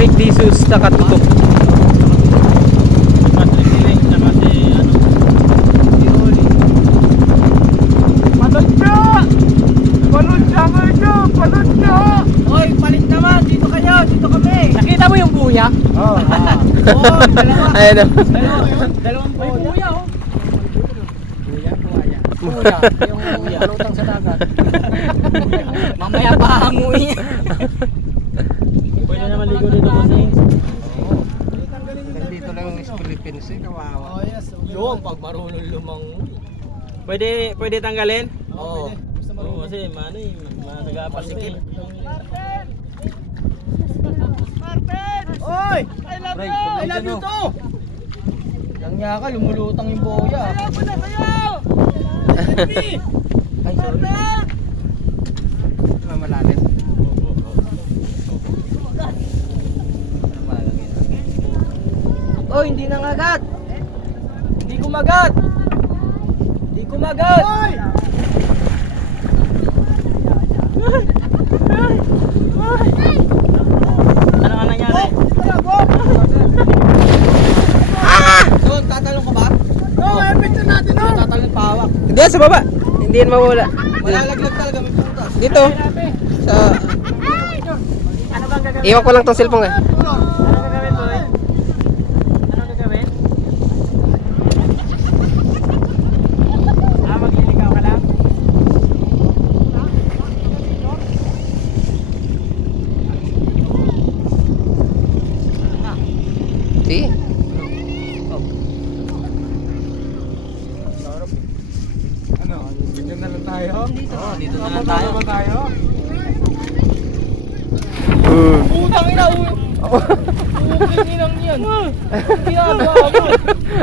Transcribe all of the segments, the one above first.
Patrick Jesus sa Katutok. Patrick Diling, saka si ano. Si Oli. Palutya! Palutya kayo! Palutya! Hoy, palit naman. Dito kayo. Dito kami. Nakita mo yung buya? Oo. Oo, dalawa. Ayun o. Dalawang May bola. buya oh. Buya, buya. Buya. Yung palutang sa dagat. Mamaya pa hanguin. Pwede naman ligo dito kasi. Nandito lang yung Philippines eh, kawawa. Oh, yes. Yung pag marunong lumangoy. Pwede tanggalin? Oo. Oo, kasi mano eh, masagapasikip. Oy! I love you! I love you too! Yang niya ka, lumulutang yung boya. Sayaw ko na, sayaw! Ay, sorry. Mamalalim. Oh, hindi nangagat. Hindi kumagat. Hindi kumagat. Oy! Ano nga nangyari? Doon, tatalong ka ba? Oo, picture natin no. Tatalong pawak. Diyan sa baba. Hindi yan mawala. Malalaglag talaga, may putas. Dito. Sa... Iwan ko lang tong cellphone eh. Ano gagawin, boy? Ano gagawin? Magliligaw ka lang? Sige. Ano? Ganyan na lang tayo? Oo, dito na lang tayo. Ba tayo? Putang ina, Putang inang yan. Ginagawa mo.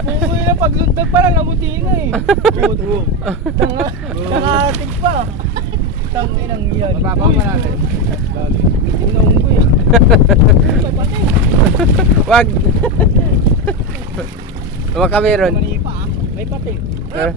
Putang ina, paglundag pa lang, nabuti na eh. Nangatig pa. Putang inang yan. Mababaw pa natin. Tingnan ko yan. Wag. Huwag ka meron. Mani pa ah. May pating. Meron.